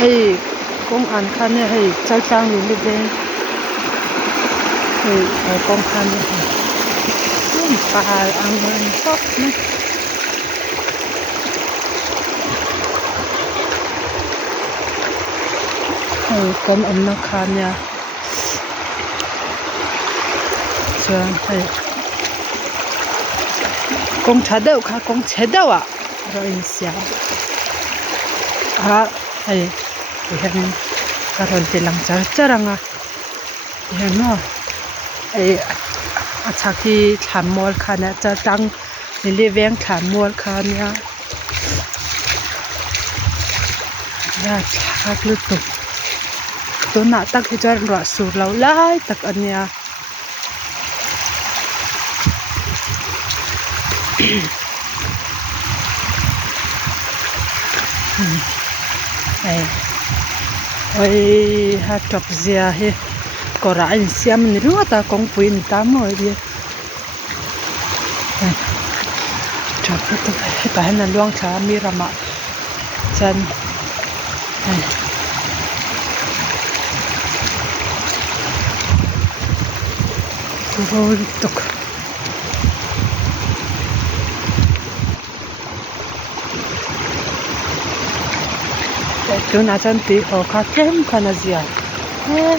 hay công an khăn này hay chơi trang liền được đấy hay công khăn này cũng bà ăn hơn tốt nữa hay con ăn nó khăn nha chưa hay công trả đâu cả công chế đâu à rồi sao à hay hiện karon tilang charanga hiện nó ai achaki thamol khana cha tang liveng thamol khania ra chak lu tu na tak hi jar ra sur lo lai tak ania ai oi ha top zia hi kora in siam ni ru ta kong puin ta mo di top to ta han luang tha mi rama chan hol tok tu na chan ti o kha kem khana zia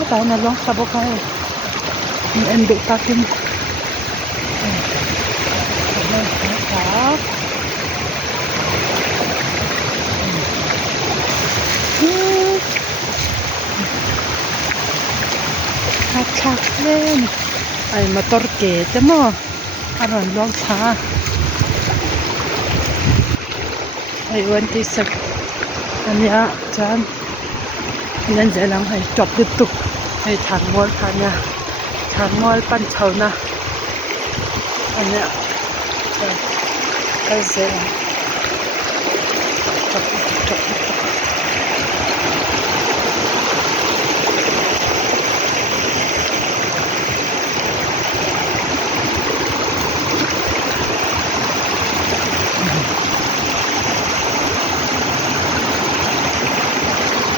ta na long sabo ka en du ta kim chak lên ai motor ke te mo aron long tha ai wan ti sak ania chan nan zelang hai top du tuk hai than mol khania than mol pan chhauna ania ai zelang top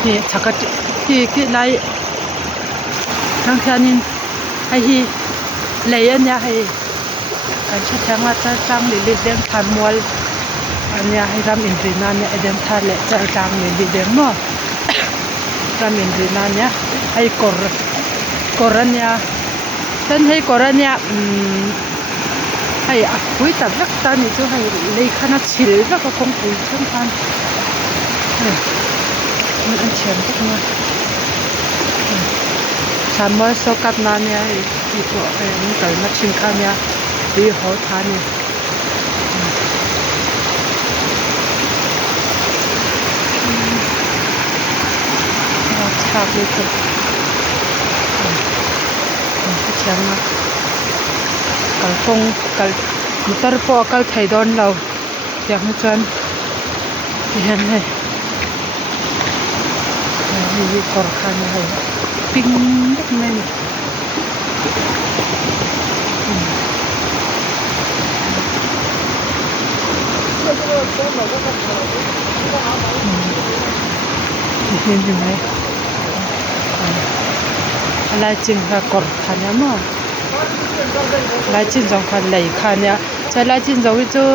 นี่ชักที่ไล่ทางท่านินให้เลยอันนี้ให้การชัดแจ้งว่าจะจ้างหรือเลี้ยงทานมวลอันนี้ให้รำอินทรีนันเนี่ยเดินทานเละจะจ้างหรือเลี้ยงเนาะรำอินทรีนันเนี่ยให้กอรันเนี่ยฉันให้กอรันเนี่ยให้คุยตัดรักตานี่จะให้เลยขนาดชิลแล้วก็คงคุยเช่นกันมันอันเฉียนทุกมาชามอยสกัดนาเนี่ยอีกตัวมันเกิดมาชิมข้าวเนี่ยดีหัวทานเนี่ยชาบเลยค่ะเฉียนมากัลฟงกัลมุตรพอกัลไทยดอนเราอยากให้จวนเห็นไหมมีกอร์คันอะไรปิ้งเล็กน้อยเห็นยังไงอะไรจริงค่ะกอร์คันเนี่ยมั้งอะไรจริงสองคันเลยคันเนี่ยจะอะไรจริงสองวิจู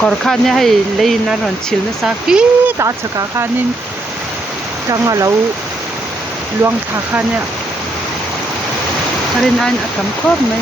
กอร์คันเนี่ยให้เลยน่ารอนชิลนะสักกี่ตาชักคันนี่จังเราลวงทาคันเนี่ยคารินอันอักำครบไหม